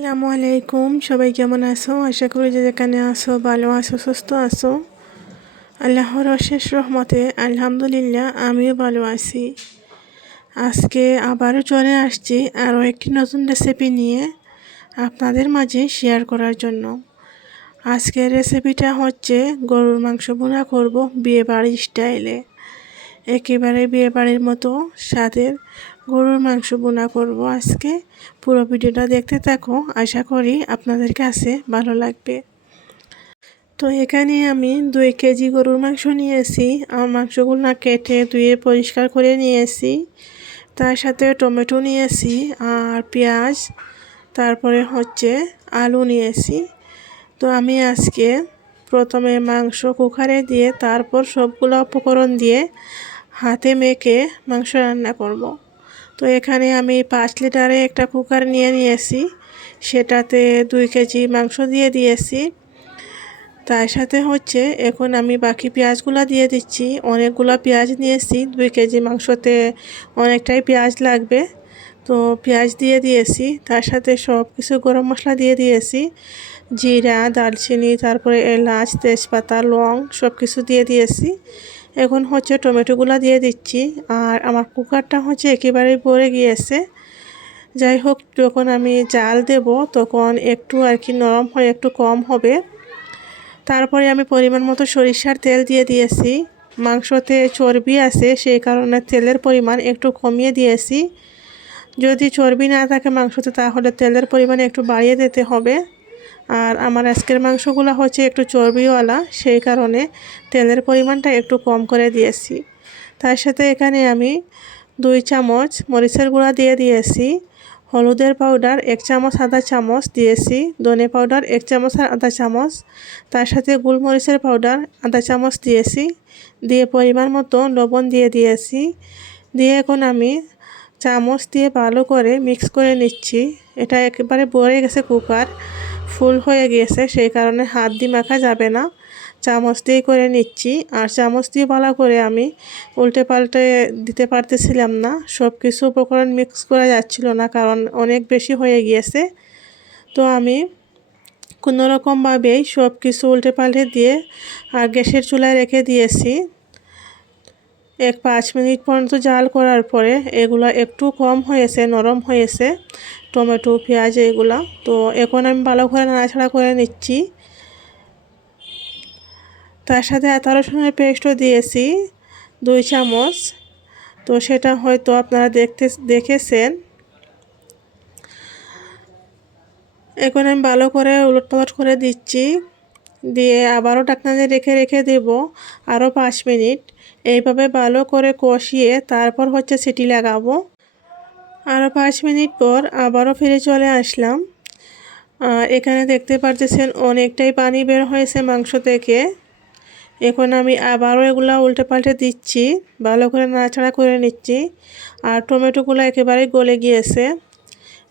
আসসালামু আলাইকুম। সবাই কেমন আছো? আশা করি যে যেখানে আসো ভালো আছো, সুস্থ আছো। আল্লাহর অশেষ রহমতে, আলহামদুলিল্লাহ, আমিও ভালো আছি। আজকে আবারও চলে আসছি আরও একটি নতুন রেসিপি নিয়ে আপনাদের মাঝে শেয়ার করার জন্য। আজকের রেসিপিটা হচ্ছে গরুর মাংস বোনা করব বিয়ে বাড়ির স্টাইলে একেবারে বিয়ে বাড়ির মতো, স্বাদের গরুর মাংস বোনা করব আজকে। পুরো ভিডিওটা দেখতে থাকো, আশা করি আপনাদের কাছে ভালো লাগবে। তো এখানে আমি দুই কেজি গরুর মাংস নিয়েছি, আমার মাংসগুলো কেটে ধুয়ে পরিষ্কার করে নিয়েছি। তার সাথে টমেটো নিয়েছি আর পেঁয়াজ, তারপরে হচ্ছে আলু নিয়েছি। তো আমি আজকে প্রথমে মাংস কুকারে দিয়ে, তারপর সবগুলো উপকরণ দিয়ে হাতে মেখে মাংস রান্না করব। তো এখানে আমি পাঁচ লিটারে একটা কুকার নিয়ে নিয়েছি। সেটাতে দুই কেজি মাংস দিয়ে দিয়েছি। তার সাথে হচ্ছে এখন আমি বাকি পেঁয়াজগুলো দিয়ে দিচ্ছি। অনেকগুলো পেঁয়াজ নিয়েছি, দুই কেজি মাংসতে অনেকটাই পেঁয়াজ লাগবে। তো পেঁয়াজ দিয়ে দিয়েছি, তার সাথে সব কিছু গরম মশলা দিয়ে দিয়েছি। জিরা, দারচিনি, তারপরে এলাচ, তেজপাতা, লং সব কিছু দিয়ে দিয়েছি। এখন হচ্ছে টমেটোগুলো দিয়ে দিচ্ছি। আর আমার কুকারটা হচ্ছে একেবারেই ভরে গিয়েছে। যাই হোক, যখন আমি জাল দেব, তখন একটু আর কি নরম হয়ে একটু কম হবে। তারপরে আমি পরিমাণ মতো সরিষার তেল দিয়ে দিয়েছি। মাংসতে চর্বি আছে, সেই কারণে তেলের পরিমাণ একটু কমিয়ে দিয়েছি। যদি চর্বি না থাকে মাংসতে, তাহলে তেলের পরিমাণ একটু বাড়িয়ে দিতে হবে। আর আমার আজকের মাংসগুলো হচ্ছে একটু চর্বিওয়ালা, সেই কারণে তেলের পরিমাণটা একটু কম করে দিয়েছি। তার সাথে এখানে আমি দুই চামচ মরিচের গুঁড়া দিয়ে দিয়েছি, হলুদের পাউডার এক চামচ আধা চামচ দিয়েছি, ধনে পাউডার এক চামচ আর আধা চামচ, তার সাথে গোলমরিচের পাউডার আধা চামচ দিয়েছি, দিয়ে পরিমাণ মতো লবণ দিয়ে দিয়েছি, দিয়ে এখন আমি চামচ দিয়ে ভালো করে মিক্স করে নিচ্ছি। এটা একেবারে ভরে গেছে কুকার ফুল হয়ে গিয়েছে সেই কারণে হাত দিয়ে মাখা যাবে না। চামচ দিয়ে করে নিচ্ছি। আর চামচ দিয়ে ভালো করে আমি উল্টে পাল্টে দিতে পারতেছিলাম না। সব কিছু উপকরণ মিক্স করা যাচ্ছিল না, কারণ অনেক বেশি হয়ে গিয়েছে। তো আমি কোনোরকমভাবেই সব কিছু উল্টে পাল্টে দিয়ে, আর গ্যাসের চুলায় রেখে দিয়েছি। এক পাঁচ মিনিট পর্যন্ত জাল করার পরে এগুলো একটু কম হয়েছে, নরম হয়েছে, টমেটো, পেঁয়াজ এগুলো। তো এখন আমি ভালো করে নাড়াছাড়া করে নিচ্ছি। তার সাথে আদা রসুনের পেস্টও দিয়েছি, দুই চামচ। তো সেটা হয়তো আপনারা দেখতে, দেখেছেন। এখন আমি ভালো করে উলট পালট করে দিচ্ছি। দিয়ে আবারও ডাকনা দিয়ে রেখে রেখে দেব আরও পাঁচ মিনিট। এইভাবে ভালো করে কষিয়ে তারপর হচ্ছে সিটি লাগাবো। আরও পাঁচ মিনিট পর আবারও ফিরে চলে আসলাম। আর এখানে দেখতে পারতেছেন অনেকটাই পানি বের হয়েছে মাংস থেকে। এখন আমি আবারও এগুলো উল্টে পাল্টে দিচ্ছি, ভালো করে নাড়াচাড়া করে নিচ্ছি। আর টমেটোগুলো একেবারে গলে গিয়েছে।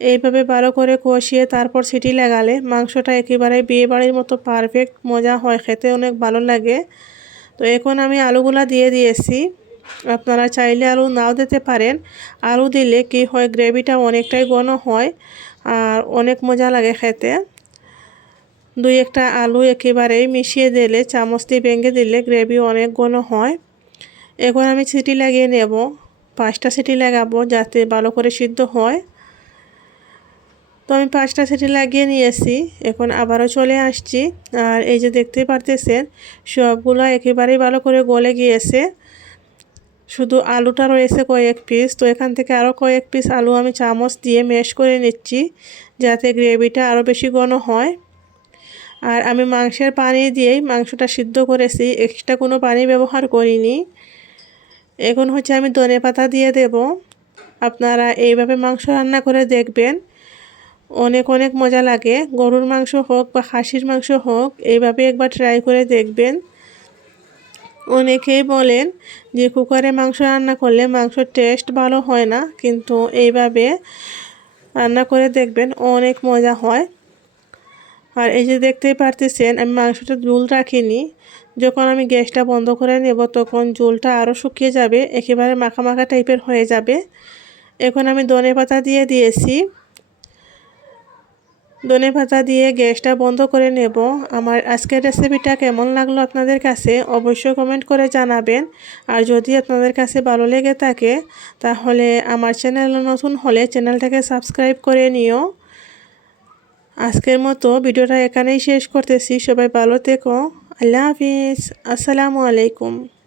এইভাবে ভালো করে কষিয়ে তারপর সিটি লাগালে মাংসটা একেবারে বিয়ে বাড়ির মতো পারফেক্ট মজা হয়, খেতে অনেক ভালো লাগে। তো এখন আমি আলুগুলা দিয়ে দিয়েছি। আপনারা চাইলে আলু নাও দিতে পারেন। আলু দিলে কি হয়, গ্রেভিটা অনেকটাই ঘন হয় আর অনেক মজা লাগে খেতে। দুই একটা আলু একেবারেই মিশিয়ে দিলে, চামচ দিয়ে ভেঙে দিলে গ্রেভি অনেক ঘন হয়। এখন আমি সিটি লাগিয়ে নেব। পাঁচটা সিটি লাগাবো যাতে ভালো করে সিদ্ধ হয়। তো আমি পাঁচটা সিটি লাগিয়ে নিয়েছি, এখন আবারও চলে আসছি। আর এই যে দেখতে পারতেছেন, সবগুলো একেবারেই ভালো করে গলে গিয়েছে। শুধু আলুটা রয়েছে কয়েক পিস তো এখান থেকে আরও কয়েক পিস আলু আমি চামচ দিয়ে ম্যাশ করে নিচ্ছি, যাতে গ্রেভিটা আরও বেশি ঘন হয়। আর আমি মাংসের পানি দিয়েই মাংসটা সিদ্ধ করেছি এক্সট্রা কোনো পানি ব্যবহার করিনি। এখন হচ্ছে আমি ধনে পাতা দিয়ে দেব। আপনারা এইভাবে মাংস রান্না করে দেখবেন। অনেক অনেক মজা লাগে। গরুর মাংস হোক বা খাসির মাংস হোক, এইভাবে একবার ট্রাই করে দেখবেন। অনেকেই বলেন যে কুকারে মাংস রান্না করলে মাংসর টেস্ট ভালো হয় না, কিন্তু এইভাবে রান্না করে দেখবেন অনেক মজা হয়। আর এই যে দেখতেই পারতেছেন, আমি মাংসটা জুল রাখিনি। যখন আমি গ্যাসটা বন্ধ করে নেব, তখন জুলটা আরও শুকিয়ে যাবে, একেবারে মাখা মাখা টাইপের হয়ে যাবে। এখন আমি ধনে পাতা দিয়ে দিয়েছি। ধনে পাতা দিয়ে গ্যাসটা বন্ধ করে নেব। আমার আজকের রেসিপিটা কেমন লাগল আপনাদের কাছে অবশ্যই কমেন্ট করে জানাবেন। আর যদি আপনাদের কাছে ভালো লেগে থাকে, তাহলে আমার চ্যানেল নতুন হলে চ্যানেলটাকে সাবস্ক্রাইব করে নিও। আজকের মতো ভিডিওটা এখানেই শেষ করতেছি। সবাই ভালো থেকো। আল্লাহ হাফিজ। আসসালামু আলাইকুম।